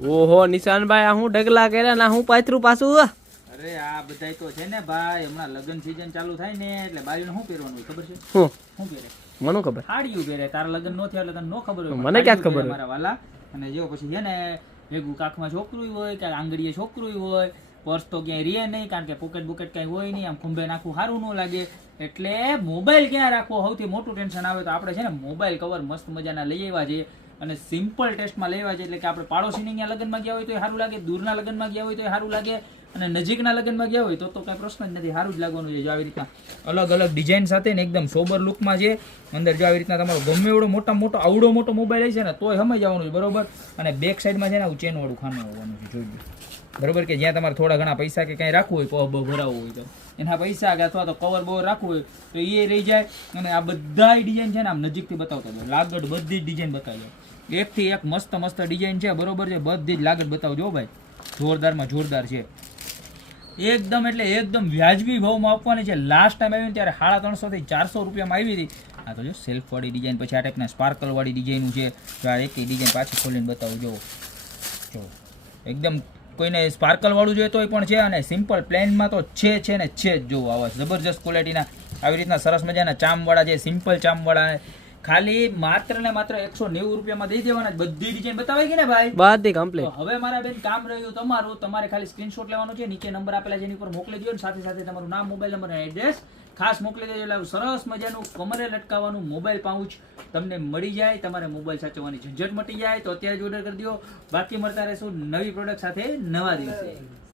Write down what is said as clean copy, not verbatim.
ઓહો નિશાનભાઈ આ હું ડગલા કર્યા ના હું પાથરું પાછું અરે આ બધાય તો છે ને ભાઈ, હમણાં લગ્ન સીઝન ચાલુ થાય ને એટલે બાયુને શું પહેરવાનું હોય ખબર છે? શું પહેરે? મને ખબર. સાડીયું પહેરે. તારા લગ્ન નો થયા એટલે તને નો ખબર હોય. મને ક્યાં ખબર હોય મારા વાલા. અને જો પછી છે ને ભેગું કાખમાં છોકરું હોય કે આંગળીએ છોકરું હોય, પર્સ તો ક્યાંય રે નહીં, કારણ કે પોકેટ બોકેટ કઈ હોય નહીં, આમ ખંભે નાખવું સારું ન લાગે. એટલે મોબાઈલ ક્યાં રાખવો સૌથી મોટું ટેન્શન આવે. તો આપણે છે ને મોબાઈલ કવર મસ્ત મજાના લઈ આવ્યા છે અને સિમ્પલ ટેસ્ટમાં લેવા છે. એટલે કે આપણે પાડોશીની ત્યાં લગ્નમાં ગયા હોય તો સારું લાગે, દૂરના લગ્નમાં ગયા હોય તો સારું લાગે, અને નજીકના લગ્નમાં ગયા હોય તો કઈ પ્રશ્ન જ નથી, સારું જ લાગવાનું છે. જો આવી રીતના અલગ અલગ ડિઝાઇન સાથે ને એકદમ સોબર લુકમાં છે. અંદર જો આવી રીતના તમારો ગમે એવડો આવડો મોટો મોબાઈલ છે ને તોય સમય જવાનું છે, બરોબર. અને બેક સાઈડમાં છે ને ચેન વાળું ખાનું આવવાનું છે, જોઈ લો, બરોબર. કે જ્યાં તમારે થોડા ઘણા પૈસા કે કઈ રાખવું હોય, પબ ભરાવવું હોય તો એના પૈસા કે અથવા તો કવર બવર રાખવું હોય તો એ રહી જાય. અને આ બધા ડિઝાઇન છે ને આમ નજીકથી બતાવતો જાય, લાગડ બધી જ ડિઝાઇન બતાવજો, એકથી એક મસ્ત મસ્ત ડિઝાઇન છે, બરોબર છે. બધી જ લાગડ બતાવજો ભાઈ, જોરદારમાં જોરદાર છે એકદમ. એટલે એકદમ વ્યાજબી ભાવમાં આપવાની છે. લાસ્ટ ટાઈમ આવી ને ત્યારે 350 થી 400 રૂપિયામાં આવી હતી. આ તો જો સેલ્ફ વાળી ડિઝાઇન, પછી આ ટાઈપના સ્પાર્કલ વાળી ડિઝાઇન છે. જો આ એક ડિઝાઇન પાછી ખોલીને બતાવું, જો એકદમ કોઈને સ્પાર્કલ વાળું જોઈએ તોય પણ છે, અને સિમ્પલ પ્લેનમાં તો છે ને છે જ. જો આવા જબરજસ્ત ક્વોલિટીના આવી રીતના સરસ મજાના ચામવાળા છે, સિમ્પલ ચામવાળા, ખાલી માત્ર ને માત્ર 190 રૂપિયામાં દઈ દેવાના. બધી ડિઝાઇન બતાવાઈ ગઈ ને ભાઈ, બધી કમ્પ્લીટ. હવે મારા બેન કામ રહ્યું તમારું, તમારે ખાલી સ્ક્રીનશોટ લેવાનો છે, નીચે નંબર આપેલા છે એની ઉપર મોકલી દો, સાથે સાથે તમારું નામ, મોબાઈલ નંબર અને એડ્રેસ ખાસ મોકલી દેજો. એટલે સરસ મજાનું કમરે લટકાવવાનું મોબાઈલ પાઉચ તમને મળી જાય. તમારે મોબાઈલ સાચવવાની ઝંઝટ મટી જાય. તો અત્યારે જ ઓર્ડર કરી દો. બાકી મળતા રહેશું નવી પ્રોડક્ટ સાથે નવા દિવસે.